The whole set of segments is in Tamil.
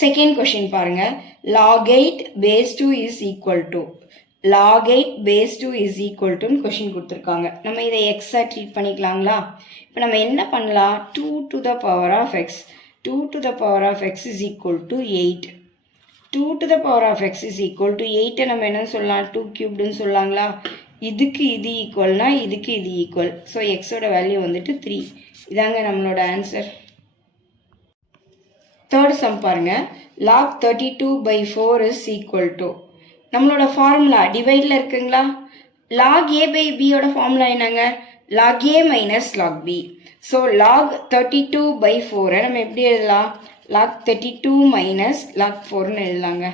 செகண்ட் கொஷின் பாருங்க. log 8 base 2 is equal to log 8 base 2 is equal to question கொடுத்துருக்காங்க. நம்ம இதை எக்ஸாக ட்ரீட் பண்ணிக்கலாங்களா? இப்போ நம்ம என்ன பண்ணலாம்? 2 to the power of x 2 to the power of x is equal to 8. 2 to the power of x is equal to 8 நம்ம என்ன சொல்லலாம்? 2 cubedன்னு சொல்லலாங்களா? இதுக்கு இது ஈக்குவல்னா இதுக்கு இது ஈக்குவல். ஸோ எக்ஸோட வேல்யூ வந்துட்டு 3. இதாங்க நம்மளோட ஆன்சர். தேர்ட் சம் பாருங்க. log 32/4 is equal to நம்மளோட ஃபார்முலா டிவைடில் இருக்குங்களா? log a by b ஓட ஃபார்முலா என்னங்க? log a minus log b. So log 32/4 நம்ம எப்படி எழுதலாம்? log 32 minus log 4ன்னு எழுதலாங்க.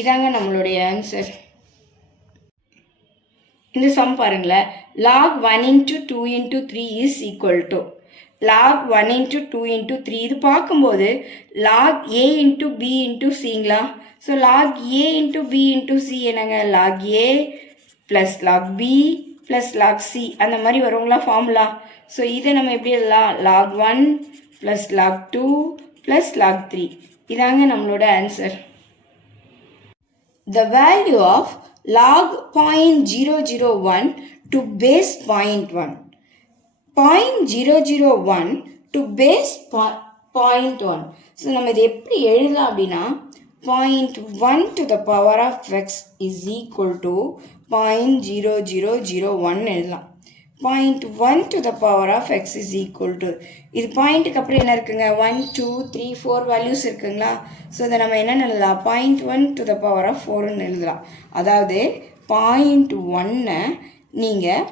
இதாங்க நம்மளுடைய ஆன்சர். இந்த சம் பாருங்களேன். log 1 into 2 into 3 is equal to log 1 into 2 into 3. இது பார்க்கும்போது log a into b into cங்களா? So log a into b into c என்னங்க? log a plus log b plus log c அந்த மாதிரி வருங்களா ஃபார்முலா? ஸோ இதை நம்ம எப்படி எழுதலாம்? log 1 plus log 2 plus log 3. இதாங்க நம்மளோட answer. The value of log 0.001 to base 0.1. 0.001 to base 0.1. So நம்ம இது எப்படி எழுதலாம் அப்படின்னா 0.1 to the power of x is equal to 0.0001 எழுதலாம். 0.1 to the power of x is equal to இது பாயிண்ட்டுக்கு அப்புறம் என்ன இருக்குங்க? 1 2 3 4 வேல்யூஸ் இருக்குங்களா? ஸோ இதை நம்ம என்ன எழுதலாம்? 0.1 to the power of 4ன்னு எழுதலாம். அதாவது 0.1 நீங்கள்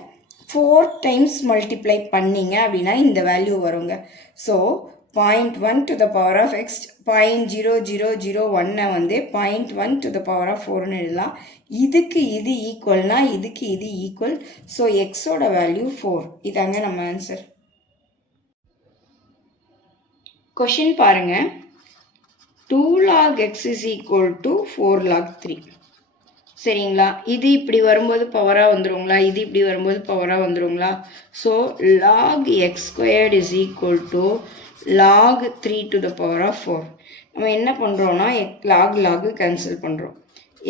4 times மல்டிப்ளை பண்ணிங்க அப்படின்னா இந்த வேல்யூ வருங்க. So 0.1 to the power of x 0.0001 வந்து 0.1 to the power of 4ன்னு எழுதலாம். இதுக்கு இது ஈக்குவல்னா இதுக்கு இது ஈக்குவல். ஸோ எக்ஸோட வேல்யூ 4. இதாங்க நம்ம ஆன்சர். கொஷின் பாருங்க. 2 log x is equal to 4 log 3. சரிங்களா? இது இப்படி வரும்போது பவராக வந்துருங்களா? இது இப்படி வரும்போது பவராக வந்துருங்களா? So log x squared is equal to log 3 to the power of 4. நம்ம என்ன பண்ணுறோன்னா log கேன்சல் பண்ணுறோம்.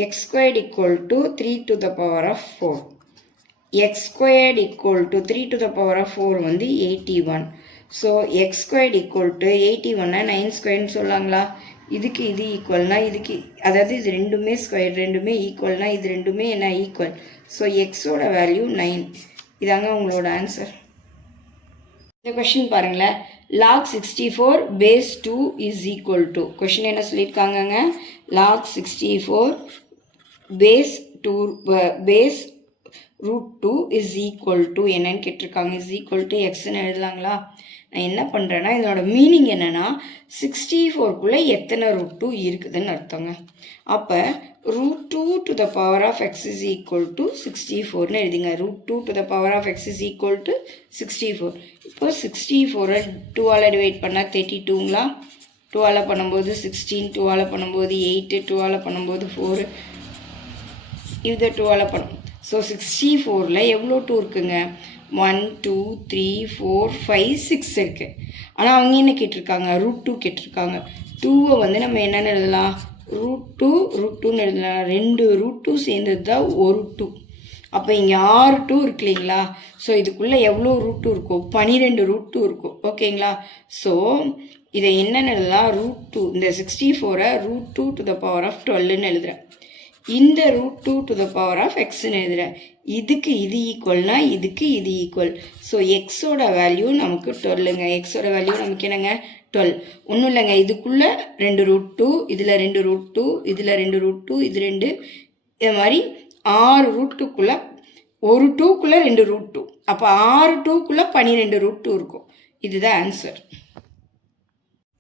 x squared equal to 3 to the power of 4. x squared equal to 3 to the power of 4 வந்து 81. So x squared equal to 81 9 ஸ்கொயர்னு சொல்லாங்களா? இதுக்கு இது ஈக்குவல்னா இதுக்கு, அதாவது இது ரெண்டுமே ஸ்கொயர், ரெண்டுமே ஈக்குவல்னா இது ரெண்டுமே என்ன? ஈக்குவல். ஸோ எக்ஸோட வேல்யூ 9. இதாங்க உங்களோட ஆன்சர். இந்த கொஷின் பாருங்களேன். log 64 base 2 is equal to question என்ன சொல்லியிருக்காங்கங்க? log 64 base 2 is equal to என்னன்னு கேட்டிருக்காங்க? is equal to xன்னு எழுதலாங்களா? நான் என்ன பண்ணுறேன்னா இதோட மீனிங் என்னென்னா 64க்குள்ளே எத்தனை √2 இருக்குதுன்னு அர்த்தங்க. அப்போ √2 to the power of x is equal to 64ன்னு எழுதிங்க. √2 to the power of x is equal to 64. இப்போ 64 2ஆல் டிவைட் பண்ணால் 32ங்களா? 2ஆல் பண்ணும்போது 16, 2ஆல் பண்ணும்போது 8, 2ஆல் பண்ணும்போது 4, இது 2ஆல் பண்ணும். ஸோ 64ல் எவ்வளோ 2 இருக்குங்க? 1 2 3 4 5 6 இருக்குது. ஆனால் அவங்க என்ன கேட்டிருக்காங்க? √2 கேட்டிருக்காங்க. 2வை வந்து நம்ம என்னென்னு எழுதலாம்? √2ன்னு எழுதலாம். 2 √2 சேர்ந்தது தான் ஒரு 2. அப்போ இங்கே 6 2 இருக்கு இல்லைங்களா? ஸோ இதுக்குள்ளே எவ்வளோ √2 இருக்கும்? 12 √2 இருக்கும். ஓகேங்களா? ஸோ இதை என்னென்னு எழுதலாம்? √2, இந்த 64ஐ √2 to the power of 12ன்னு எழுதுகிறேன். இந்த √2 to the power of xன்னு எழுதுகிறேன். இதுக்கு இது ஈக்குவல்னா இதுக்கு இது ஈக்குவல். ஸோ எக்ஸோட வேல்யூ நமக்கு 12ங்க. எக்ஸோட வேல்யூ நமக்கு என்னங்க? 12. ஒன்றும் இல்லைங்க, இதுக்குள்ளே 2 √2, இதில் 2 √2, இதில் 2 √2, இது 2, இது மாதிரி 6 √2க்குள்ளே ஒரு 2க்குள்ளே 2 √2. அப்போ 6 2க்குள்ளே 12 √2 இருக்கும். இதுதான் ஆன்சர்.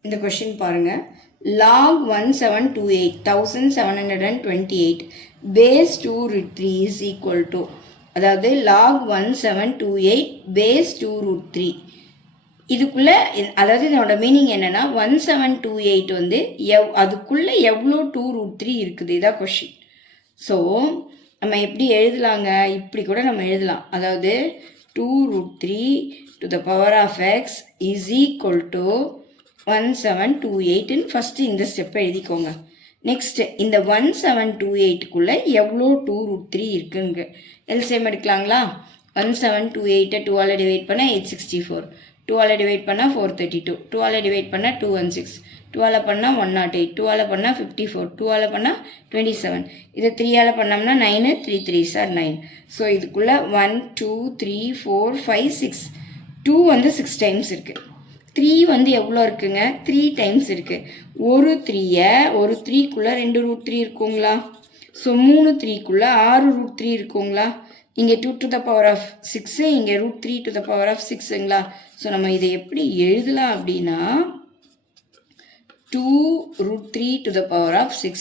இந்த கொஷின் பாருங்கள். log 1728 base 2 √3 is equal to, அதாவது log 1728 base 2 √3. இதுக்குள்ளே, அதாவது இதோட மீனிங் என்னென்னா 1728 வந்து அதுக்குள்ளே எவ்வளோ 2 √3 இருக்குது? இதான் கொஷின். ஸோ நம்ம எப்படி எழுதலாங்க? இப்படி கூட நம்ம எழுதலாம். அதாவது 2 √3 to the power of x is equal to 1728 first இந்த ஸ்டெப்பை எழுதிக்கோங்க. நெக்ஸ்ட் இந்த 1728க்குள்ளே எவ்வளோ 2√3 இருக்குங்க எல்சிஎம் எடுக்கலாங்களா? 1728 2ஆல் டிவைட் பண்ணால் 864, 2ஆல் டிவைட் பண்ணால் 432, 2ஆல் டிவைட் பண்ணால் 216, 2ஆல் பண்ணால் 108, 2ஆல் பண்ணால் 54, 2ஆல் பண்ணால் 27, இதை 3ஆல் பண்ணோம்னா 9, 3 3 சார் 9. ஸோ இதுக்குள்ளே 1 2 3 4 5 6, 2 வந்து 6 டைம்ஸ் இருக்குது, 3 வந்து எவ்வளோ இருக்குங்க 3 டைம்ஸ் இருக்குது. ஒரு 3யை ஒரு 3க்குள்ளே 2√3 இருக்குங்களா? ஸோ 3 3க்குள்ளே 6√3 இருக்குங்களா? இங்கே 2 to the power of 6, இங்கே √3 to the power of 6ங்களா? ஸோ நம்ம இதை எப்படி எழுதலாம் அப்படின்னா 2√3 to the power of 6,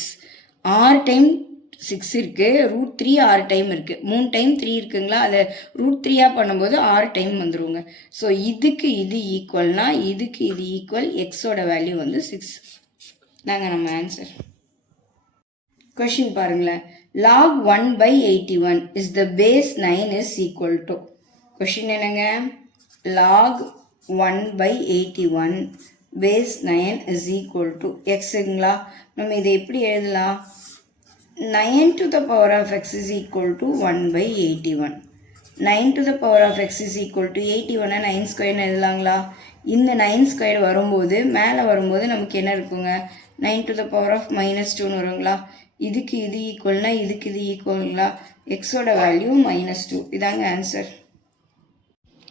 6 time 6 இருக்குது, √3 6 டைம் இருக்குது, 3 டைம் 3 இருக்குங்களா? அதை √3 பண்ணும்போது 6 டைம் வந்துடுங்க. ஸோ இதுக்கு இது ஈக்குவல்னா இதுக்கு இது ஈக்குவல், எக்ஸோட வேல்யூ வந்து 6 தாங்க நம்ம ஆன்சர். கொஷின் பாருங்களேன். log 1/81 is the base 9 is equal to. Question என்னங்க? log 1/81 base 9 is equal to xங்களா? நம்ம இதை எப்படி எழுதலாம்? 9 to the power of x is equal to 1/81. 9 to the power of x is equal to 81 9 ஸ்கொயர்னு எழுதலாங்களா? இந்த 9 ஸ்கொயர் வரும்போது மேலே வரும்போது நமக்கு என்ன இருக்குங்க? 9 to the power of -2ன்னு வருங்களா? இதுக்கு இது ஈக்குவல்னா இதுக்கு இது ஈக்குவலுங்களா? எக்ஸோட வேல்யூ -2. இதாங்க ஆன்சர்.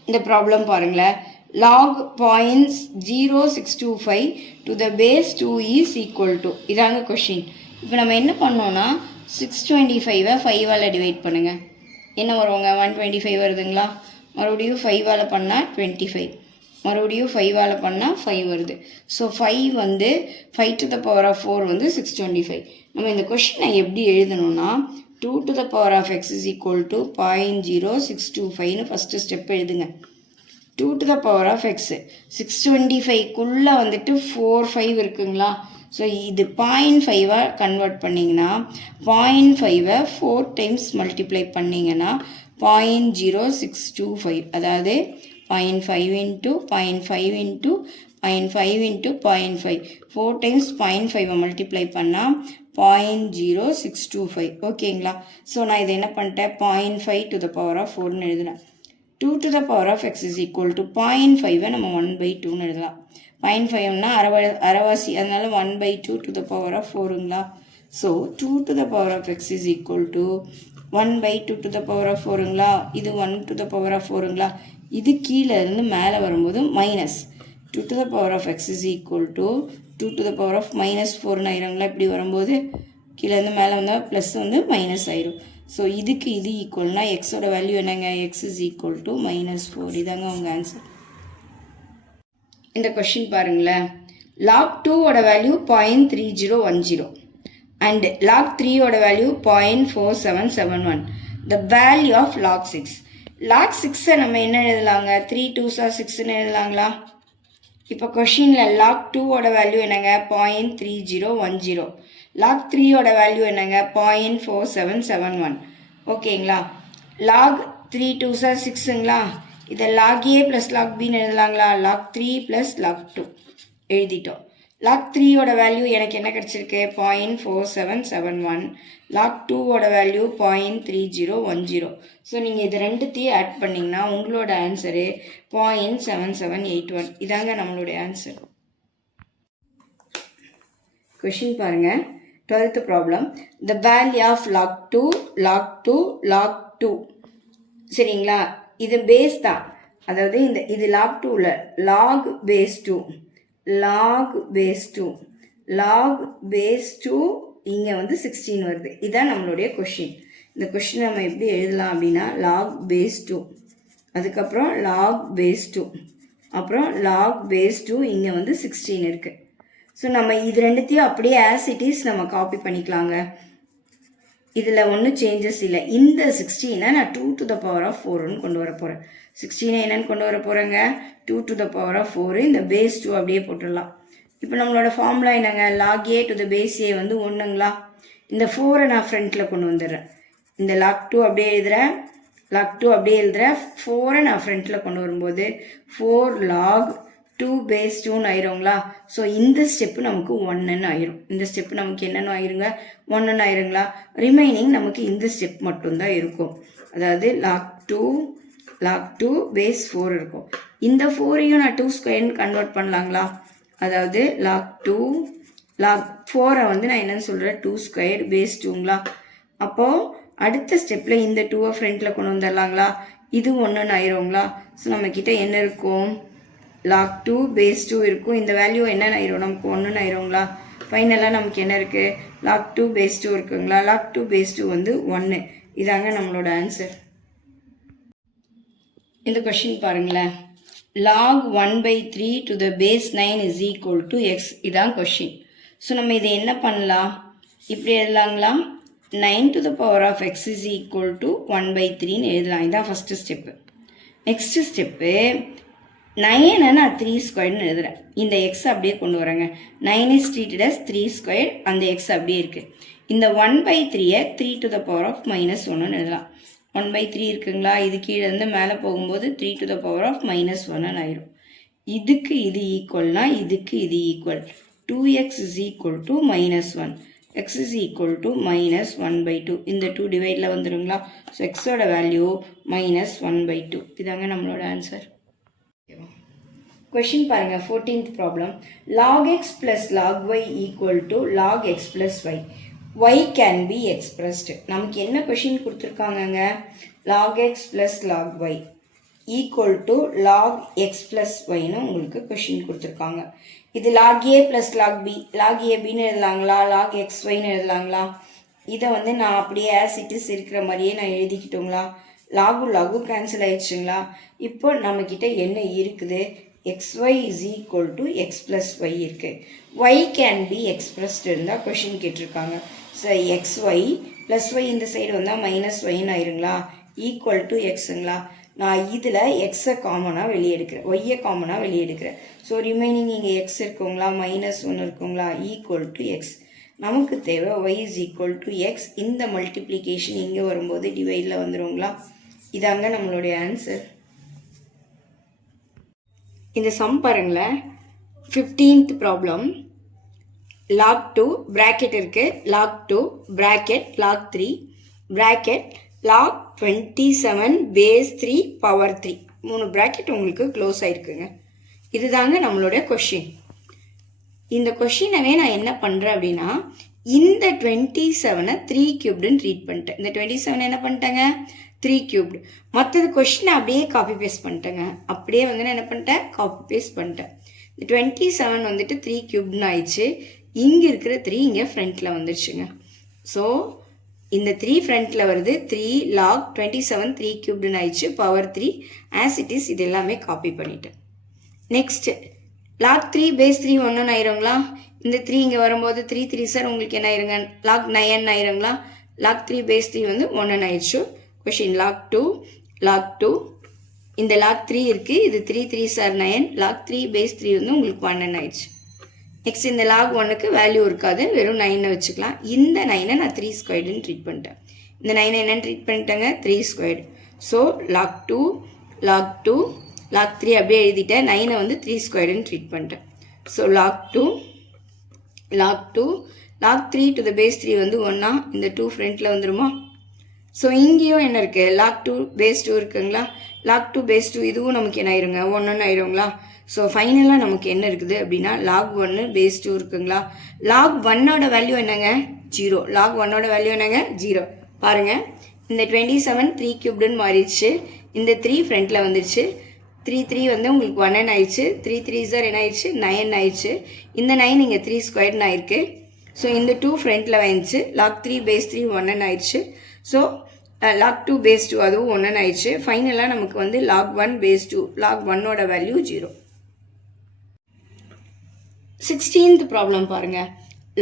இந்த ப்ராப்ளம் பாருங்களேன். log 0.0625 to the base 2 is equal to. இதாங்க கொஷின். இப்போ நம்ம என்ன பண்ணோன்னா 625 5ஆல் டிவைட் பண்ணுங்கள். என்ன வருவாங்க? 125 வருதுங்களா? மறுபடியும் 5ஆல் பண்ணால் 25, மறுபடியும் 5ஆல் பண்ணால் 5 வருது. ஸோ 5 வந்து 5 to the power of 4 வந்து 625. நம்ம இந்த கொஷினை எப்படி எழுதணும்னா 2 to the power of x is equal to 0.0625ன்னு ஃபஸ்ட்டு ஸ்டெப் எழுதுங்க. 2 to the power of x 625க்குள்ளே வந்துட்டு 4 5 இருக்குங்களா? ஸோ இது 0.5 கன்வெர்ட் பண்ணிங்கன்னா 0.5 4 டைம்ஸ் மல்டிப்ளை பண்ணிங்கன்னா 0.0625, அதாவது 0.5 into 0.5 into 0.5 into 0.5, 4 times 0.5 multiply பண்ணால் 0.0625. ஓகேங்களா? ஸோ நான் இதை என்ன பண்ணிட்டேன்? 0.5 to the power of 4ன்னு எழுதுனேன். 2 to the power of x is equal to 0.5 நம்ம 1/2ன்னு எழுதலாம். 0.5னா அரைவாசி, அதனால 1/2 to the power of 4ங்களா? So 2 to the power of x is equal to 1/2 to the power of 4ங்களா? இது 1 to the power of 4ங்களா? இது கீழே இருந்து மேலே வரும்போது minus 2 to the power of x is equal to 2 to the power of -4ன்னு ஆயிருங்களா? இப்படி வரும்போது கீழே இருந்து மேலே வந்தால் ப்ளஸ் வந்து மைனஸ் ஆயிரும். ஸோ இதுக்கு இது ஈக்குவல்னா எக்ஸோட வேல்யூ என்னங்க? X is equal to -4. இதாங்க உங்கள் ஆன்சர். இந்த கொஷின் பாருங்களேன். log 2ஓட வேல்யூ 0.3010 அண்ட் log 3ஓட value 0.4771. the value of log 6. log 6 நம்ம என்ன எழுதலாங்க? 3 2s are 6ன்னு எழுதலாங்களா? இப்போ கொஷினில் log 2ஓட வேல்யூ என்னங்க? 0.3010. log 3ஓட வேல்யூ என்னங்க? 0.4771. ஓகேங்களா? log 3 2s are 6ங்களா? இதை log a plus log bன்னு எழுதலாங்களா? log 3 plus log 2 எழுதிட்டோம். log 3ஓட வேல்யூ எனக்கு என்ன கிடச்சிருக்கு? 0.4771. log 2ஓட வேல்யூ 0.3010. ஸோ நீங்கள் இது ரெண்டுத்தையும் ஆட் பண்ணிங்கன்னா உங்களோட ஆன்சரு 0.7781. இதாங்க நம்மளுடைய ஆன்சர். கொஷின் பாருங்கள். 12th problem. the value of log 2 log 2 log 2. சரிங்களா? இது பேஸ் தான், அதாவது இது log 2ல log base 2 log base 2 log base 2 இங்கே வந்து 16 வருது. இதுதான் நம்மளுடைய கொஷின். இந்த கொஷின் நம்ம எப்படி எழுதலாம் அப்படின்னா log base 2, அதுக்கப்புறம் log base 2, அப்புறம் log base 2 இங்கே வந்து 16 இருக்குது. ஸோ நம்ம இது ரெண்டுத்தையும் அப்படியே ஆஸ் இட் இஸ் நம்ம காப்பி பண்ணிக்கலாங்க. இதில் ஒன்றும் சேஞ்சஸ் இல்லை. இந்த 16 நான் 2 to the power of 4ன்னு கொண்டு வர போகிறேன். 16 என்னன்னு கொண்டு வர போகிறேங்க? 2 to the power of 4. இந்த பேஸ் 2 அப்படியே போட்டுடலாம். இப்போ நம்மளோட ஃபார்முலா என்னங்க? log a to the base a வந்து 1ங்களா? இந்த 4 நான் ஃப்ரண்ட்டில் கொண்டு வந்துடுறேன். இந்த log 2 அப்படியே எழுதுகிறேன், log 2 அப்படியே எழுதுகிறேன். 4 நான் ஃப்ரண்ட்டில் கொண்டு வரும்போது 4 log 2 base 2ன்னு ஆயிருங்களா. ஸோ இந்த ஸ்டெப்பு நமக்கு 1ன்னு ஆயிரும். இந்த ஸ்டெப்பு நமக்கு என்னென்னு ஆயிருங்க, 1ன்னு ஆயிருங்களா. ரிமைனிங் நமக்கு இந்த ஸ்டெப் மட்டும்தான் இருக்கும். அதாவது log 2 base 4 இருக்கும். இந்த 4ஐயும் நான் 2 ஸ்கொயர்னு கன்வெர்ட் பண்ணலாங்களா. அதாவது log 4 வந்து நான் என்னன்னு சொல்கிறேன், 2 ஸ்கொயர் பேஸ் 2ங்களா. அப்போது அடுத்த ஸ்டெப்பில் இந்த 2வை ஃப்ரண்ட்டில் கொண்டு வந்துடலாங்களா. இது 1ன்னு ஆயிருங்களா. ஸோ நம்மக்கிட்ட என்ன இருக்கும், log 2 base 2 இருக்கும். இந்த வேல்யூ என்னென்ன ஆயிரும், நமக்கு 1ன்னு ஆயிருங்களா. ஃபைனலாக நமக்கு என்ன இருக்குது, log 2 base 2 இருக்குங்களா. log 2 base 2 வந்து 1. இதாங்க நம்மளோட ஆன்சர். இந்த கொஷின் பாருங்களேன். log 1/3 to the base 9 is equal to x. இதான் கொஷின். ஸோ நம்ம இதை என்ன பண்ணலாம், இப்படி எழுதலாங்களா. 9 to the power of x is equal to 1/3ன்னு எழுதலாம். இதான் ஃபஸ்ட்டு ஸ்டெப்பு. நெக்ஸ்ட்டு ஸ்டெப்பு 9 நான் 3 ஸ்கொயர்னு எழுதுகிறேன். இந்த எக்ஸ் அப்படியே கொண்டு வரேங்க. 9 is treated as 3 ஸ்கொயர். அந்த எக்ஸ் அப்படியே இருக்குது. இந்த 1/3ஐ 3 to the power of -1ன்னு எழுதலாம். 1/3 இருக்குங்களா. இது கீழே இருந்து மேலே போகும்போது 3 to the power of -1ன்னு ஆயிரும். இதுக்கு இது ஈக்குவல்னா இதுக்கு இது equal. 2x is equal to -1. x is equal to -1/2. இந்த 2 டிவைடில் வந்துடுங்களா. ஸோ எக்ஸோட வேல்யூ -1/2. இதாங்க நம்மளோட ஆன்சர். கொஷின் பாருங்கள். 14th problem. log x plus log y equal to log x plus y. y can be expressed. நமக்கு என்ன question கொடுத்துருக்காங்கங்க, log x plus log y equal to log x plus yன்னு உங்களுக்கு கொஷின் கொடுத்துருக்காங்க. இது log a plus log b, log abன்னு எழுதலாங்களா, log xyன்னு எழுதலாங்களா. இதை வந்து நான் அப்படியே as it is இருக்கிற மாதிரியே நான் எழுதிக்கிட்டோங்களா. Log cancel ஆயிடுச்சுங்களா. இப்போ நம்மக்கிட்ட என்ன இருக்குது, xy is equal to x plus y இருக்குது. y can be expressed இருந்தால் கொஷின் கேட்டிருக்காங்க. ஸோ xy ப்ளஸ் y இந்த சைடு வந்தால் -yன்னு ஆயிருங்களா, ஈக்குவல் டு எக்ஸுங்களா. நான் இதில் எக்ஸை காமனாக வெளியே எடுக்கிறேன், ஒய்யை காமனாக வெளியே எடுக்கிறேன். ஸோ ரிமைனிங் இங்கே எக்ஸ் இருக்குங்களா, -1 இருக்குங்களா, ஈக்குவல் டு எக்ஸ். நமக்கு தேவை y is equal to x. இந்த மல்டிப்ளிகேஷன் இங்கே வரும்போது டிவைடில் வந்துடுங்களா. இதாங்க நம்மளுடைய ஆன்சர். இந்த சம் பாருங்களேன். 15th problem. log 2 bracket இருக்குது, log 2 bracket log 3 bracket log 27 base 3 power 3. 3 bracket உங்களுக்கு க்ளோஸ் ஆகிருக்குங்க. இதுதாங்க நம்மளுடைய கொஷின். இந்த கொஷினவே நான் என்ன பண்ணுறேன் அப்படின்னா, இந்த 27ஐ 3 cubedன்னு ட்ரீட் பண்ணிட்டேன். இந்த 27 என்ன பண்ணிட்டேங்க, 3 cubed. மற்றது கொஷினை அப்படியே காப்பி பேஸ்ட் பண்ணிட்டேங்க. அப்படியே வந்து நான் என்ன பண்ணிட்டேன், காப்பி பேஸ்ட் பண்ணிட்டேன். இந்த 27 வந்துட்டு 3 cubedன்னு ஆயிடுச்சு. இங்கே இருக்கிற 3 இங்கே ஃப்ரண்ட்டில் வந்துடுச்சுங்க. ஸோ இந்த 3 ஃப்ரண்ட்டில் வருது. 3 log 27 3 cubedன்னு ஆயிடுச்சு, பவர் 3 ஆஸ் இட் இஸ். இது எல்லாமே காப்பி பண்ணிட்டேன். Next log 3 base 3 1ன்னு ஆயிருங்களா. இந்த 3 இங்கே வரும்போது 3 3 சார் உங்களுக்கு என்ன ஆயிருங்க, log 9 ஆயிருங்களா. log 3 base 3 வந்து 1ன்னு ஆயிடுச்சு. கொஷின் log 2 இந்த log 3 இருக்குது, இது 3 3 சார் 9, log 3 base 3 வந்து உங்களுக்கு 1ன்னு ஆயிடுச்சு. நெக்ஸ்ட் இந்த log 1க்கு வேல்யூ இருக்காது, வெறும் 9 வச்சுக்கலாம். இந்த 9ஐ நான் 3 ஸ்கொயர்டுன்னு ட்ரீட் பண்ணிட்டேன். இந்த 9ஐ என்னன்னு ட்ரீட் பண்ணிட்டேங்க, 3 ஸ்கொயர்டு. ஸோ log 2 log 3 அப்படியே எழுதிட்டேன். 9ஐ வந்து 3 ஸ்கொயர்டுன்னு ட்ரீட் பண்ணிட்டேன். So log 2 log 3 to the base 3 வந்து 1. இந்த 2 ஃப்ரண்ட்டில் வந்துடுமா. ஸோ இங்கேயும் என்ன இருக்குது, log 2 base 2 இருக்குங்களா. log 2 base 2 இதுவும் நமக்கு என்ன ஆயிருங்க, 1ன்னு ஆயிருங்களா. ஸோ ஃபைனலாக நமக்கு என்ன இருக்குது அப்படின்னா, log 1 base 2 இருக்குங்களா. log 1ஓட வேல்யூ என்னங்க, 0. log 1ஓட வேல்யூ என்னங்க, 0. பாருங்கள், இந்த 27 3 cubedன்னு மாறிடுச்சு. இந்த 3 ஃப்ரண்ட்டில் வந்துடுச்சு. 3 3 வந்து உங்களுக்கு 1ன்னு ஆயிடுச்சு. 3 3 சார் என்ன ஆயிடுச்சு, 9 ஆயிடுச்சு. இந்த 9 இங்கே 3 ஸ்கொயர்டுன்னு ஆயிருக்கு. ஸோ இந்த 2 ஃப்ரண்ட்டில் வந்துச்சு. log 3 base 3 1ன்னு ஆயிடுச்சு. ஸோ log 2 base 2 அதுவும் 1ன்னு ஆயிடுச்சு. ஃபைனலாக நமக்கு வந்து log 1 base 2, log 1ஓட வேல்யூ 0. 16th ப்ராப்ளம் பாருங்கள்.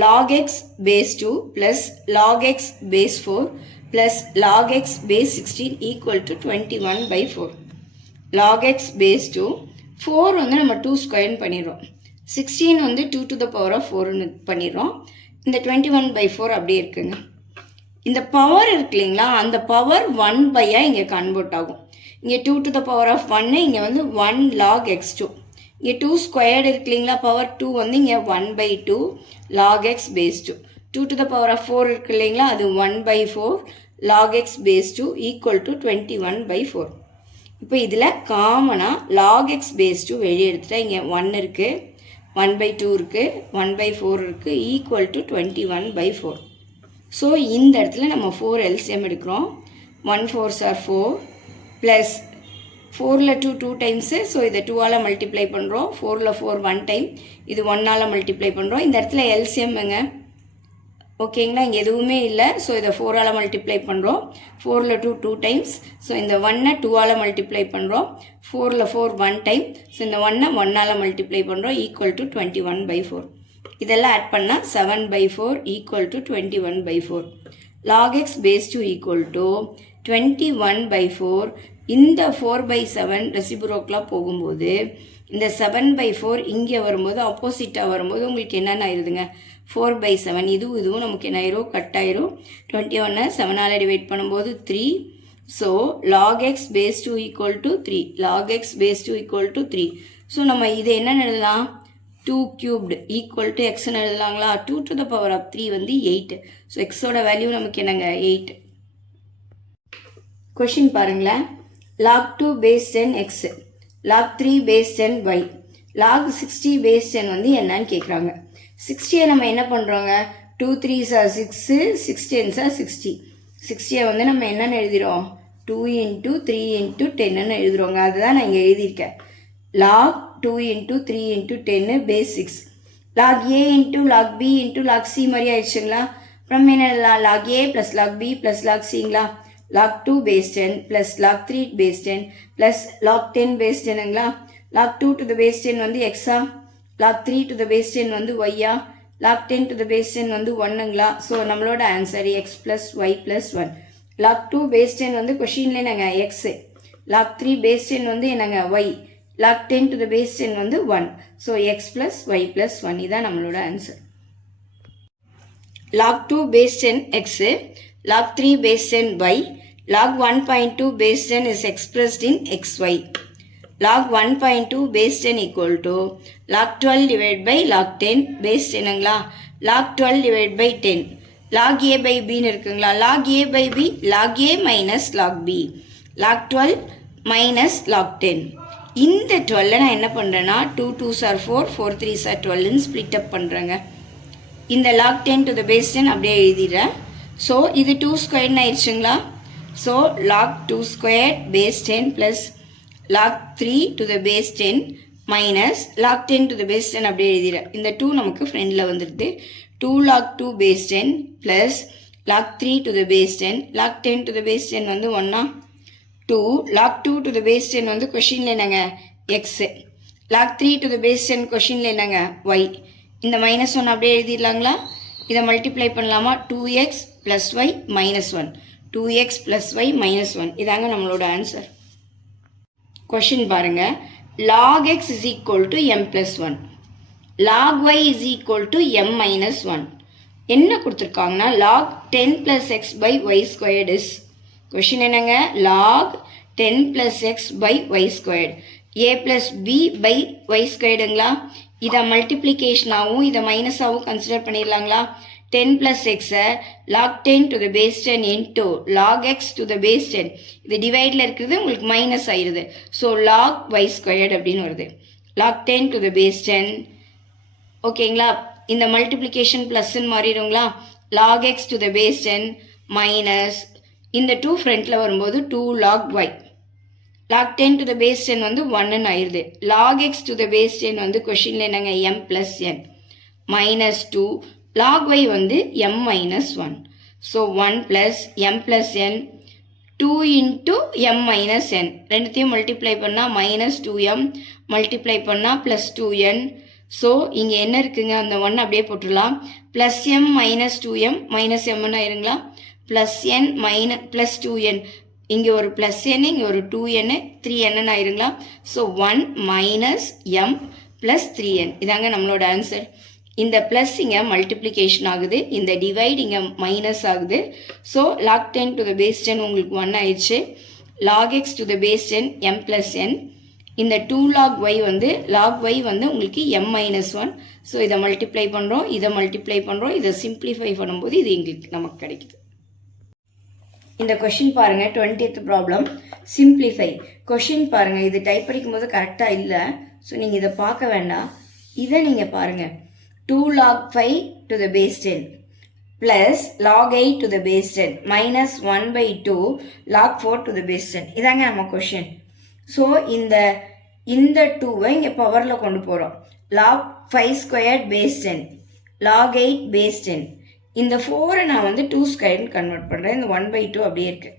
log x base 2 plus log x base 4 plus log x base 16 equal to 21/4. log x base 2 4 வந்து நம்ம 2 ஸ்கொயர்னு பண்ணிடுறோம். 16 வந்து 2 to the power of 4ன்னு பண்ணிடுறோம். இந்த 21/4 அப்படியே இருக்குங்க. இந்த பவர் இருக்கு இல்லைங்களா, அந்த பவர் 1/ஆ இங்கே கன்வெர்ட் ஆகும். இங்கே 2 to the power of 1, இங்கே வந்து 1 log x2. இங்கே 2 ஸ்கொயர்டு இருக்கு இல்லைங்களா, பவர் 2 வந்து இங்கே 1/2 log x base 2. 2 to the power of 4 இருக்கு இல்லைங்களா, அது 1/4 log x base 2 equal to 21/4. இப்போ இதில் காமனாக log x base 2 வெளியே எடுத்துட்டா இங்கே 1 இருக்குது, 1/2 இருக்குது, 1/4 இருக்குது, ஈக்குவல் டு 21/4. ஸோ இந்த இடத்துல நம்ம 4 LCM எடுக்கிறோம். 1 4s are 4 ப்ளஸ் 4ல் 2 டைம்ஸு, ஸோ இதை 2ஆல் மல்டிப்ளை பண்ணுறோம். 4ல் 4 1 டைம், இது 1ஆல் மல்டிப்ளை பண்ணுறோம். இந்த இடத்துல எல்சிஎம்ங்க ஓகேங்களா, இங்கே எதுவுமே இல்லை. ஸோ இதை 4ஆல் மல்டிப்ளை பண்ணுறோம். 4ல் 2 டைம்ஸ், ஸோ இந்த 1-ஐ 2ஆல் மல்டிப்ளை பண்ணுறோம். 4ல் 4 1 டைம், ஸோ இந்த 1-ஐ 1ஆல் மல்டிப்ளை பண்ணுறோம். Equal to 21/4. இதெல்லாம் ஆட் பண்ணால் 7/4 equal to 21/4. log x base 2 equal to 21/4. இந்த 4/7 ரெசிப்ரோக்கலாக போகும்போது இந்த 7/4 இங்கே வரும்போது ஆப்போசிட்டாக வரும்போது உங்களுக்கு என்னென்ன ஆயிடுதுங்க, 4/7. இதுவும் நமக்கு என்ன ஆயிரும், கட் ஆயிரும். 21 7ஆல் டிவைட் பண்ணும்போது 3. So log x base 2 equal to 3. log x base 2 equal to 3. So நம்ம இது என்னென்னு எழுதலாம், 2 cubed ஈக்குவல் டு எக்ஸ்ன்னு எழுதலாங்களா. 2 to the power of 3 வந்து 8. ஸோ எக்ஸோட வேல்யூ நமக்கு என்னங்க 8. கொஷின் பாருங்களேன். log 2 base 10 x, log 3 base 10 y, log 60 base 10 வந்து என்னன்னு கேட்குறாங்க. 60-ஐ நம்ம என்ன பண்ணுறோங்க, 2 3s are 6, 6 10s are 60. 60-ஐ வந்து நம்ம என்னென்னு எழுதிடுறோம், 2 into 3 into 10ன்னு எழுதுகிறோங்க. அதுதான் நான் இங்கே எழுதியிருக்கேன். log 2 into 3 into 10 base 6. log a into log b into log c மாதிரி ஆயிடுச்சுங்களா. அப்புறம் என்ன log a plus log b plus log cங்களா. log 2 base 10 plus log 3 base 10 plus log 10 base 10ங்களா. log 2 to the base 10 வந்து x-ஆ, log 3 to the base 10 வந்து y-ஆ, log 10 to the base 10 வந்து 1ங்களா. ஸோ நம்மளோட answer x plus y plus 1. log 2 base 10 வந்து கொஷின்ல என்னங்க x, log 3 base 10 வந்து என்னங்க y, log 10 to the base 10 வந்து 1. So x plus y plus 1 இதான் நம்மளோட answer. log 2 base 10 x, log 3 base 10 y, log 1.2 base 10 is expressed in xy. log 1.2 base 10 equal to log 12 divided by log 10 base 10ங்களா. log 12 divided by 10. log a by b இருக்குங்களா. log a by b, log a minus log b. log 12 minus log 10. இந்த 12 நான் என்ன பண்ணுறேன்னா 2 2s are 4, 4 3s are 12ன்னு split அப் பண்ணுறேங்க. இந்த log 10 to the base 10 அப்படியே எழுதிடுறேன். ஸோ இது 2 ஸ்கொயர்னு ஆயிடுச்சுங்களா. So log 2 squared base 10 plus log 3 to the base 10 minus log 10 to the base 10 அப்படியே எழுதிடுறேன். இந்த 2 நமக்கு ஃப்ரெண்டில் வந்துடுது. 2 log 2 base 10 plus log 3 to the base 10. log 10 to the base 10 வந்து 1-ஆ. 2 log 2 to the base 10 வந்து கொஷினில் என்னங்க x, log 3 to the base 10 கொஷினில் என்னங்க y. இந்த -1 அப்படியே எழுதிடலாங்களா. இதை மல்டிப்ளை பண்ணலாமா. 2x plus y minus 1. 2x plus y minus 1 இதாங்க நம்மளோட ஆன்சர். கொஷின் பாருங்க. log x is equal to m plus 1. log y is equal to m minus 1. என்ன கொடுத்துருக்காங்கன்னா log 10 plus x by y squared is. Question என்னங்க, log 10 plus x by y squared. a plus b by y squaredங்களா. இதை மல்டிப்ளிகேஷனாகவும் இதை மைனஸாகவும் consider பண்ணிடலாங்களா. 10 plus x-ஐ log 10 to the base 10 into log x to the base 10. இது டிவைடில் இருக்கிறது உங்களுக்கு மைனஸ் ஆயிடுது. ஸோ log y squared அப்படின்னு வருது. log 10 to the base 10 ஓகேங்களா. இந்த மல்டிப்ளிகேஷன் ப்ளஸ்ன்னு மாறிடுங்களா. log x to the base 10 minus இந்த 2 ஃப்ரண்ட்டில் வரும்போது 2 log y. log 10 to the base 10 வந்து 1ன்னு ஆயிடுது. log x to the base 10 வந்து கொஷினில் என்னங்க m plus n minus 2 log y வந்து m minus 1. So 1 plus m plus n 2 into m minus n ரெண்டுத்தையும் மல்டிப்ளை பண்ணால் minus 2m மல்டிப்ளை பண்ணால் plus 2n. ஸோ இங்கே என்ன இருக்குங்க, அந்த 1 அப்படியே போட்டுடலாம். plus m minus 2m minus mன்னு ஆயிருங்களா. plus n minus plus 2n இங்கே ஒரு plus n இங்கே ஒரு 2n 3n ஆயிருங்களா. So 1 minus m plus 3n இதாங்க நம்மளோட ஆன்சர். இந்த ப்ளஸ் இங்கே மல்டிப்ளிகேஷன் ஆகுது, இந்த டிவைட் இங்கே மைனஸ் ஆகுது. So log 10 to the base 10 உங்களுக்கு 1 ஆயிடுச்சு. log x to the base 10 m plus n இந்த 2 log y வந்து log y வந்து உங்களுக்கு m-1. ஸோ இதை மல்டிப்ளை பண்ணுறோம், இதை மல்டிப்ளை பண்ணுறோம், இதை சிம்பிளிஃபை பண்ணும்போது இது எங்களுக்கு நமக்கு கிடைக்குது. இந்த கொஷின் பாருங்கள், 20th ப்ராப்ளம் சிம்பிளிஃபை. கொஷின் பாருங்கள், இது டைப் படிக்கும்போது கரெக்டாக இல்லை. ஸோ நீங்கள் இதை பார்க்க வேண்டாம், இதை நீங்கள் பாருங்கள். 2 log 5 to the base 10 plus log 8 to the base 10 minus 1/2 log 4 to the base 10. இதாங்க நம்ம கொஷின். ஸோ இந்த 2வை இங்கே பவரில் கொண்டு போகிறோம். log 5 squared base 10 log 8 base 10. இந்த 4 நான் வந்து 2 squared கன்வெர்ட் பண்ணுறேன். இந்த 1/2 அப்படியே இருக்குது.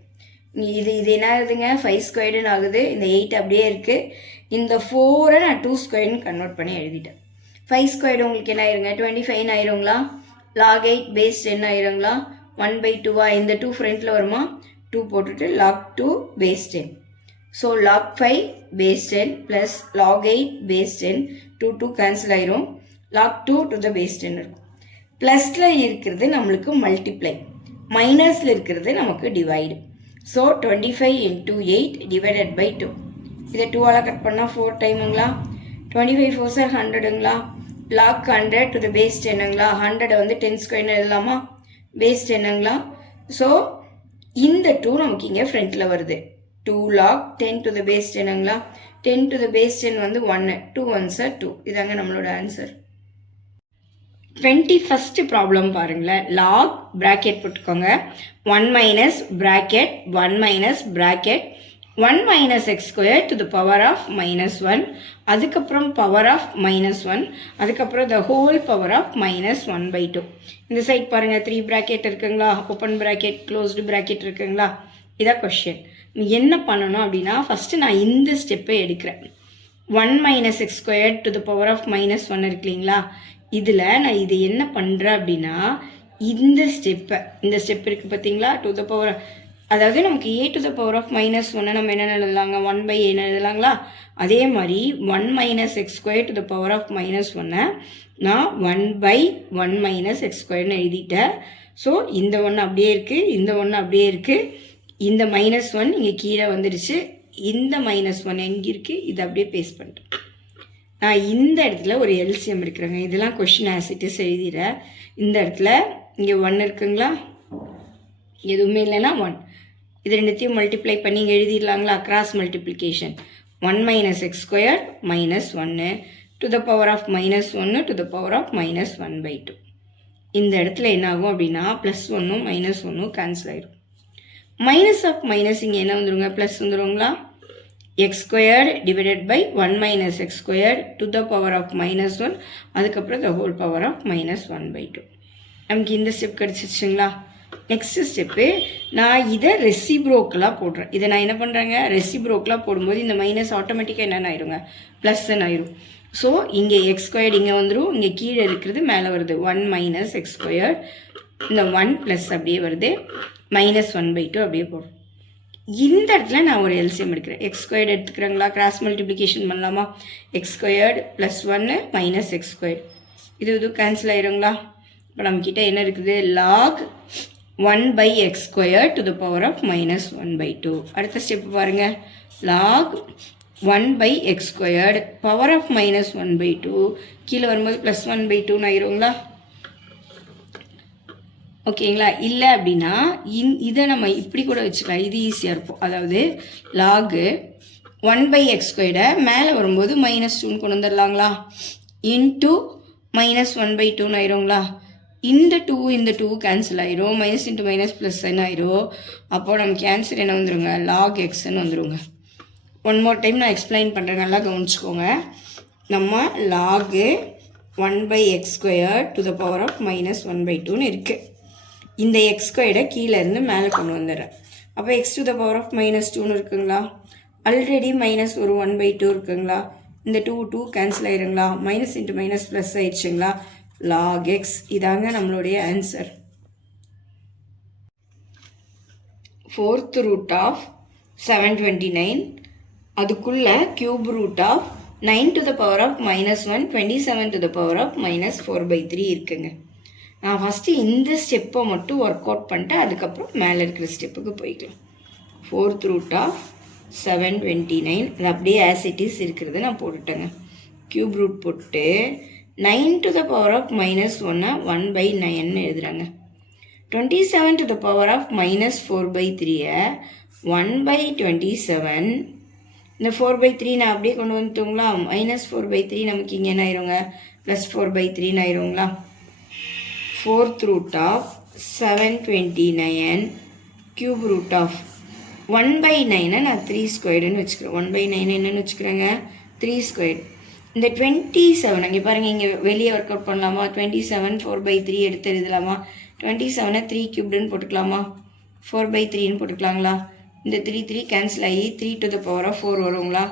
இது என்ன ஆகுதுங்க, 5 squared ஆகுது. இந்த 8 அப்படியே இருக்குது. இந்த 4 நான் 2 squared கன்வெர்ட் பண்ணி எழுதிட்டேன். 5 squared உங்களுக்கு என்ன ஆயிருங்க, 25 ஆயிருங்களா? log 8 base 10 ஆயிருங்களா? 1/2 இந்த 2 ஃப்ரண்ட்டில் வருமா? 2 போட்டுட்டு log 2 base 10. So log 5 base 10 plus log 8 base 10 2 cancel ஆயிரும். log 2 to the base 10 இருக்கும். ப்ளஸில் இருக்கிறது நம்மளுக்கு மல்டிப்ளை, மைனஸில் இருக்கிறது நமக்கு divide. So 25 into 8 divided by 2. இதை 2ஆல் கட் பண்ணால் 4 டைமுங்களா? 25 4s are 100ங்களா? log 100 to the base 10ங்களா? 100 வந்து 10 square எழுதலாமா? base 10ங்களா? ஸோ இந்த 2 நமக்கு இங்கே ஃப்ரண்ட்டில் வருது. 2 log 10 to the base 10ங்களா? 10 to the base 10 வந்து 1, 2 1s are 2. இதாங்க நம்மளோட ஆன்சர். 21st ப்ராப்ளம் பாருங்களேன். log bracket போட்டுக்கோங்க, 1 minus bracket 1 minus bracket 1 minus x square to the power of minus 1, அதுக்கப்புறம் power of minus 1, அதுக்கப்புறம் the whole power of minus 1/2. இந்த சைட் பாருங்கள், 3 bracket இருக்குங்களா, ஓப்பன் bracket closed bracket இருக்குங்களா? இதான் கொஷின். என்ன பண்ணணும் அப்படின்னா, ஃபஸ்ட்டு நான் இந்த ஸ்டெப்பை எடுக்கிறேன். 1 minus x square to the power of minus 1 இருக்கு இல்லைங்களா? இதில் நான் இது என்ன பண்ணுறேன் அப்படின்னா, இந்த ஸ்டெப் இருக்குது பார்த்தீங்களா, டு த பவர், அதாவது நமக்கு a to the power of minus 1 நம்ம என்ன எழுதலாங்க, 1/a எழுதலாங்களா? அதே மாதிரி 1 minus x square to the power of minus 1 நான் 1/1 minus x square எழுதிட்டேன். ஸோ இந்த ஒன்று அப்படியே இருக்குது, இந்த ஒன்று அப்படியே இருக்குது, இந்த -1 இங்கே கீழே வந்துடுச்சு, இந்த -1 எங்கே இருக்குது, இது அப்படியே பேஸ்ட் பண்ணிட்டேன். நான் இந்த இடத்துல ஒரு எல்சிஎம் இருக்கிறேங்க, இதெல்லாம் கொஷின் ஆசிட்டிஸ் எழுதிடுறேன். இந்த இடத்துல இங்கே 1 இருக்குங்களா, எதுவுமே இல்லைன்னா 1, இது ரெண்டுத்தையும் மல்டிப்ளை பண்ணி இங்கே எழுதிடலாங்களா, cross multiplication. 1 minus x square minus 1 to the power of minus 1 to the power of minus 1/2. இந்த இடத்துல என்ன ஆகும் அப்படின்னா, +1 -1 கேன்சல் ஆயிடும். மைனஸ் ஆஃப் மைனஸ் இங்கே என்ன வந்துருங்க, plus வந்துருங்களா? x squared divided by 1 minus x squared to the power of minus 1, அதுக்கப்புறம் the whole power of minus 1/2. நமக்கு இந்த ஸ்டெப் கிடச்சிருச்சுங்களா? நெக்ஸ்ட் ஸ்டெப்பு, நான் இதை ரெசிப்ரோக்கலாக போடுறேன். இதை நான் என்ன பண்ணுறேங்க, ரெசிப்ரோக்கலாக போடும்போது இந்த மைனஸ் ஆட்டோமேட்டிக்காக என்னென்ன ஆயிருங்க, +ன்னு ஆயிரும். ஸோ இங்கே எக்ஸ் ஸ்கொயர்டு இங்கே வந்துடும், இங்கே கீழே இருக்கிறது மேலே வருது, 1 minus x squared, இந்த 1 ப்ளஸ் அப்படியே வருது, minus 1/2 அப்படியே போடும். இந்த இடத்துல நான் ஒரு எல்சிஎம் எடுக்கிறேன், எக்ஸ் ஸ்கொயர்டு எடுத்துக்கிறேங்களா, கிராஸ் மல்டிப்ளிகேஷன் பண்ணலாமா? X squared +1 minus x squared, இது கேன்சல் ஆயிருங்களா? இப்போ நம்மக்கிட்ட என்ன இருக்குது, log 1/x squared to the power of minus 1/2. அடுத்த ஸ்டெப் பாருங்கள், log 1/x squared power of minus 1/2, கீழே வரும்போது +1/2 ஆயிருங்களா? ஓகேங்களா? இல்லை அப்படின்னா இதை நம்ம இப்படி கூட வச்சுக்கலாம், இது ஈஸியாக இருக்கும். அதாவது லாகு 1/x ஸ்கொயர்டை மேலே வரும்போது -2 கொண்டு வந்துடலாங்களா, இன்ட்டு -1/2 ஆயிருங்களா? இந்த 2 கேன்சல் ஆயிரும், மைனஸ் இன்ட்டு மைனஸ் ப்ளஸ் என்ன ஆயிரும், அப்போது நமக்கு ஆன்சர் என்ன வந்துருங்க, லாக் எக்ஸ்ன்னு வந்துருங்க. ஒன் மோர் டைம் நான் எக்ஸ்பிளைன் பண்ணுறேன், நல்லா கவனிச்சுக்கோங்க. நம்ம log 1/x squared to the power of minus 1/2 இருக்குது. இந்த எக்ஸ் ஸ்கொயர்டை கீழே இருந்து மேலே கொண்டு வந்துடுறேன். அப்போ x to the power of -2 இருக்குங்களா, ஆல்ரெடி மைனஸ் ஒரு 1/2 இருக்குங்களா, இந்த 2 கேன்சல் ஆயிருங்களா, மைனஸ் இன்ட்டு மைனஸ் ப்ளஸ் ஆயிடுச்சுங்களா, log x. இதாங்க நம்மளுடைய ஆன்சர். 4th root of 729, அதுக்குள்ள cube root of 9 to the power of -1 27 to the power of -4/3 இருக்குங்க. நான் ஃபஸ்ட்டு இந்த ஸ்டெப்பை மட்டும் ஒர்க் அவுட் பண்ணிட்டு அதுக்கப்புறம் மேலே இருக்கிற ஸ்டெப்புக்கு போய்க்கலாம். 4th root of 729 அது அப்படியே ஆஸ் இட் இஸ் இருக்கிறது நான் போட்டுட்டேங்க. கியூப் ரூட் போட்டு 9 to the power of minus 1 1/9 எழுதுறாங்க. 27 to the power of minus 4/3 1/27. இந்த 4/3 நான் அப்படியே கொண்டு வந்துட்டோங்களா, -4/3 நமக்கு இங்கே என்ன ஆயிருங்க, +4/3 ஆயிருங்களா. 4th root of 729 cube root of 1/9 நான் 3 ஸ்கொயர்டுன்னு வச்சுக்கிறேன். 1/9 என்னன்னு வச்சுக்கிறேங்க, 3 ஸ்கொயர்டு. இந்த 27 அங்கே பாருங்கள், இங்கே வெளியே ஒர்க் அவுட் பண்ணலாமா, 27 4/3 எடுத்து எழுதலாமா, 27 3 கியூப்டுன்னு போட்டுக்கலாமா, 4/3ன்னு போட்டுக்கலாங்களா. இந்த 3 கேன்சல் ஆகி 3 to the power of 4 வருங்களா.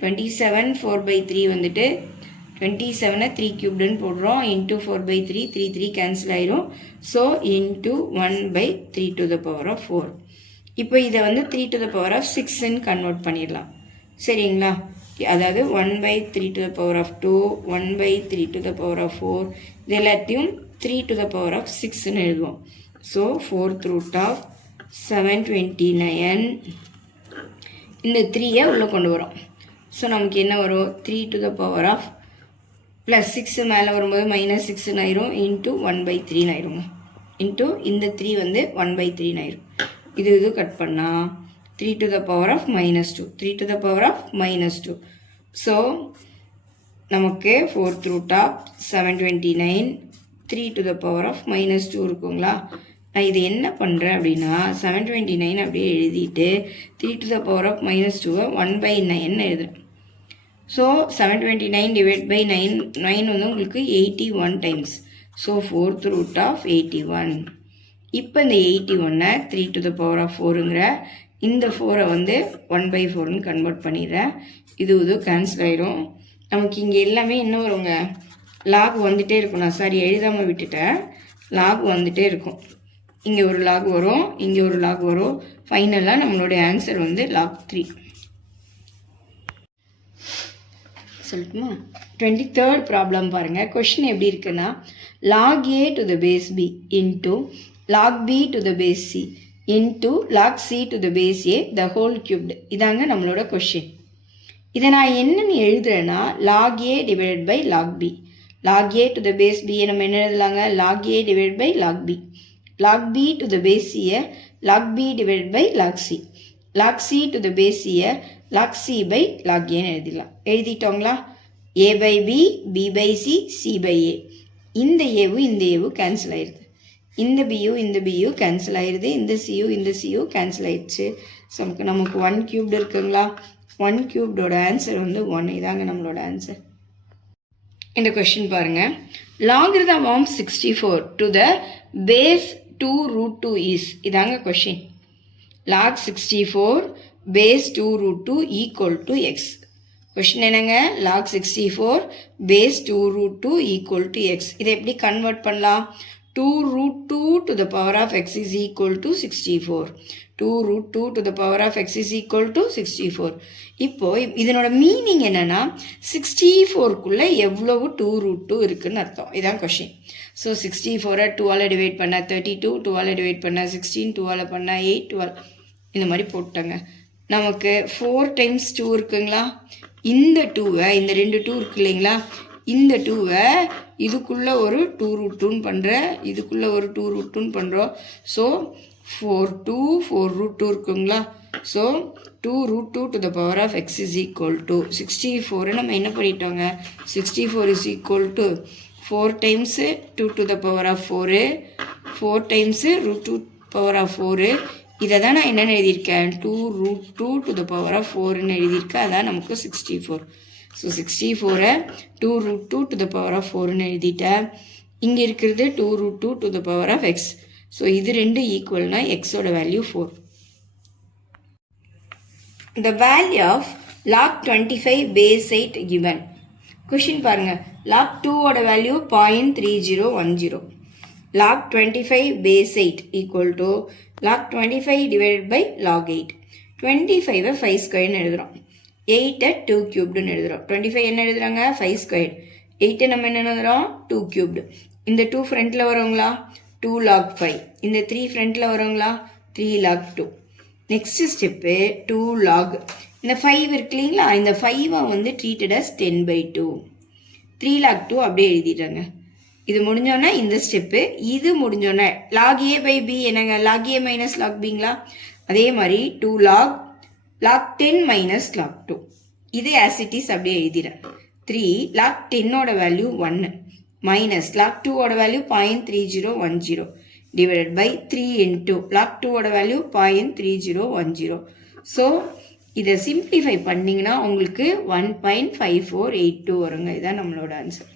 27 4/3 வந்துட்டு 27 3 கியூப்டுன்னு போடுறோம், இன்ட்டு 4/3 3 கேன்சல் ஆயிரும். So into 1/3 to the power of 4. இப்போ இதை வந்து 3 to the power of 6ன்னு கன்வெர்ட் பண்ணிடலாம் சரிங்களா. அதாவது 1/3 to the power of 2 1/3 to the power of 4 இது எல்லாத்தையும் 3 to the power of 6ன்னு எழுதுவோம். ஸோ 4th root of 729 இந்த 3யை உள்ளே கொண்டு வரோம். ஸோ நமக்கு என்ன வரும், 3 to the power of +6 மேலே வரும்போது -6 ஆயிரும், இன்ட்டு 1/3 ஆயிருங்க. இன்ட்டு இந்த 3 வந்து 1/3 ஆயிரும். இது கட் பண்ணால் 3 to the power of -2 3 to the power of -2. So நமக்கு 4th root of 729 3 to the power of -2 இருக்குங்களா. நான் இது என்ன பண்ணுறேன் அப்படின்னா 729 அப்படியே எழுதிட்டு 3 to the power of -2 1/9 எழுதுறேன். ஸோ 729 டிவைட் பை 9 வந்து உங்களுக்கு 81 times. So 4th root of 81. இப்போ இந்த 81 3 to the power of 4ங்கிற இந்த 4 வந்து 1/4ன்னு கன்வெர்ட் பண்ணிடுறேன். இது கேன்சல் ஆயிரும். நமக்கு இங்கே எல்லாமே என்ன வருங்க, லாக் வந்துகிட்டே இருக்கும். நான் சாரி எழுதாமல் விட்டுட்டேன், லாக் வந்துகிட்டே இருக்கும். இங்கே ஒரு லாக் வரும், இங்கே ஒரு லாக் வரும். ஃபைனலாக நம்மளுடைய ஆன்சர் வந்து log 3. சொல்லட்டுமா. 23rd ப்ராப்ளம் பாருங்கள். கொஷின் எப்படி இருக்குன்னா, log a to the base b into log b to the base c into log c to the base a the whole cubed. இதாங்க நம்மளோட கொஷின். இதை நான் என்னன்னு எழுதுறேன்னா log a divided by log b. log a to the base b நம்ம என்ன எழுதலாங்க, log a divided by log b. log b to the base c log b divided by log c. log c to the base c log c by log a எழுதிடலாம். எழுதிட்டோங்களா. a by b, b by c, c by a. இந்த ஏவும் இந்த ஏவும் கேன்சல் ஆயிடுது, இந்த பியும் இந்த பியும் கேன்சல் ஆயிடுது, இந்த சியும் இந்த சியும் கேன்சல் ஆயிடுச்சு. ஸோ நமக்கு 1 கியூப்டு இருக்குங்களா. 1 கியூப்டோட ஆன்சர் வந்து 1. இதாங்க நம்மளோட ஆன்சர். இந்த கொஷின் பாருங்கள். logarithm of 64 to the base 2 root 2 is. இதாங்க question. log 64 base 2 root 2 equal to x. Question என்னங்க, log 64 base 2 root 2 equal to x. இதை எப்படி கன்வெர்ட் பண்ணலாம், 2 root 2 to the power of x is equal to 64. 2 root 2 to the power of x is equal to 64. இப்போ இதனோட மீனிங் என்னன்னா 64க்குள்ளே எவ்வளவு 2 root 2 இருக்குன்னு அர்த்தம். இதான் கொஷின். ஸோ 64 2ஆல் டிவைட் பண்ணால் 32, 2ஆல் டிவைட் பண்ணால் 16, 2ஆல் பண்ணால் 8, 12 இந்த மாதிரி போட்டாங்க. நமக்கு 4 times 2 இருக்குங்களா. இந்த 2வை இந்த 2 2 இருக்கு இல்லைங்களா, இந்த 2வை இதுக்குள்ளே ஒரு 2 root 2ன்னு பண்ணுறேன், இதுக்குள்ளே ஒரு 2 root 2ன்னு பண்ணுறோம். ஸோ 4 root 2 இருக்குங்களா. So 2 root 2 to the power of x is equal to 64. நம்ம என்ன பண்ணிட்டோங்க, 64 is equal to 4 times 2 to the power of 4, 4 times root 2 power of 4. இதை தான் நான் என்னென்னு எழுதியிருக்கேன், 2 root 2 to the power of 4ன்னு எழுதியிருக்கேன். அதான் நமக்கு 64. So 64 2 root 2 to the power of 4ன்னு எழுதிட்டேன். இங்கே இருக்கிறது 2 root 2 to the power of x. So இது ரெண்டு ஈக்குவல்னா எக்ஸோட value 4. The value of log 25 base 8 given. Question பாருங்கள். log 2 ஓட value 0.3010. log 25 base 8 equal to log 25 divided by log 8. 25 5 ஸ்கொயர்னு எழுதுகிறோம், 8 2 கியூப்டுன்னு எழுதுகிறோம். 25 என்ன எழுதுகிறாங்க, 5 ஸ்கொயர். 8 நம்ம என்ன எழுதுகிறோம், 2 கியூப்டு. இந்த 2 ஃப்ரண்ட்டில் வருங்களா, 2 log 5. இந்த 3 ஃப்ரண்ட்டில் வருங்களா, 3 log 2. Next step 2 log. இந்த 5 இருக்கு இல்லைங்களா, இந்த 5 வந்து ட்ரீட்டட் அஸ் 10/2. 3 log 2 அப்படியே எழுதிடுறாங்க. இது முடிஞ்சோன்னா இந்த ஸ்டெப்பு, இது முடிஞ்சோன்னா log a by b என்னங்க, log a minus log bங்களா, அதே மாதிரி 2 log 10 minus log 2. இது as it is அப்படியே எழுதிடுறேன். 3 log 10ஓட வேல்யூ 1 மைனஸ் log 2ஓட value 0.3010 divided by 3 into log 2ஓட வேல்யூ 0.3010. ஸோ இதை சிம்பிளிஃபை பண்ணிங்கன்னா உங்களுக்கு 1.5482 வருங்க. இதுதான் நம்மளோட ஆன்சர்.